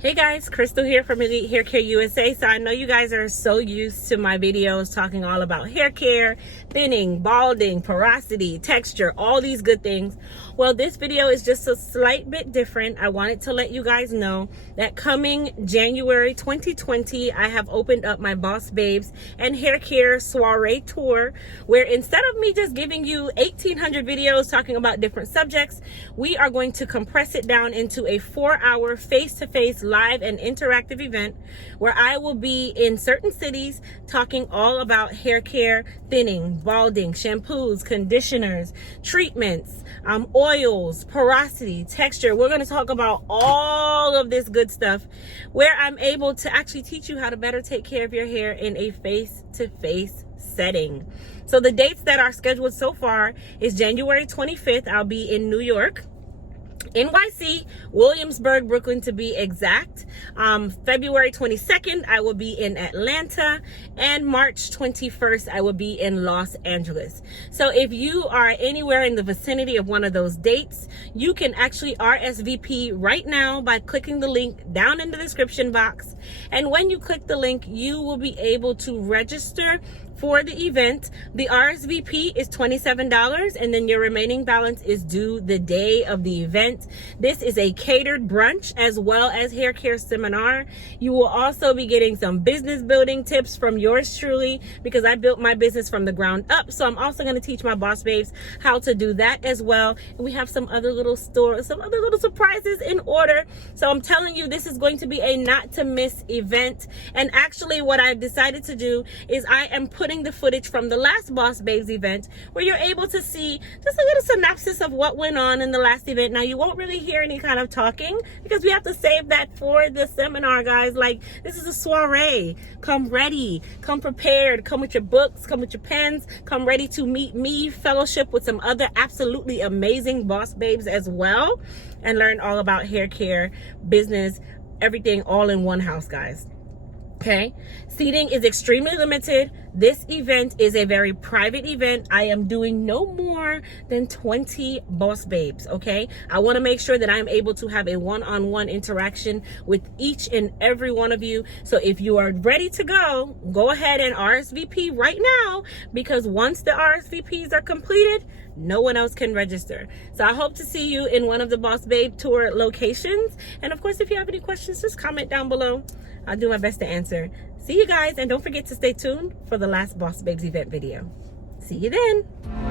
Hey guys, Crystal here from Elite Hair Care USA. So I know you guys are so used to my videos talking all about hair care, thinning, balding, porosity, texture, all these good things. Well, this video is just a slight bit different. I wanted to let you guys know that coming January 2020, I have opened up my Boss Babes and Hair Care Soiree Tour, where instead of me just giving you 1,800 videos talking about different subjects, we are going to compress it down into a 4-hour face-to-face live and interactive event where I will be in certain cities talking all about hair care, thinning, balding, shampoos, conditioners, treatments, oils, porosity, texture. We're going to talk about all of this good stuff where I'm able to actually teach you how to better take care of your hair in a face-to-face setting. So the dates that are scheduled so far is January 25th. I'll be in New York, NYC, Williamsburg, Brooklyn to be exact. February 22nd, I will be in Atlanta, and March 21st, I will be in Los Angeles. So if you are anywhere in the vicinity of one of those dates, you can actually RSVP right now by clicking the link down in the description box. And when you click the link, you will be able to register for the event. The RSVP is $27, and then your remaining balance is due the day of the event. This is a catered brunch as well as hair care seminar. You will also be getting some business building tips from yours truly, because I built my business from the ground up. So I'm also going to teach my boss babes how to do that as well. And we have some other little surprises in order. So I'm telling you, this is going to be a not to miss event. And actually what I've decided to do is I am putting the footage from the last Boss Babes event, where you're able to see just a little synopsis of what went on in the last event. Now, you won't really hear any kind of talking because we have to save that for the seminar, guys. Like, this is a soiree. Come ready, come prepared, come with your books, come with your pens, come ready to meet me, fellowship with some other absolutely amazing Boss Babes as well, and learn all about hair care, business, everything all in one house, guys. Okay, seating is extremely limited. This event is a very private event. I am doing no more than 20 boss babes. Okay, I want to make sure that I'm able to have a one-on-one interaction with each and every one of you. So if you are ready to go ahead and RSVP right now, because once the RSVPs are completed, no one else can register. So I hope to see you in one of the Boss Babe Tour locations. And of course, if you have any questions, just comment down below. I'll do my best to answer. See you guys, and don't forget to stay tuned for the last Boss Babes event video. See you then.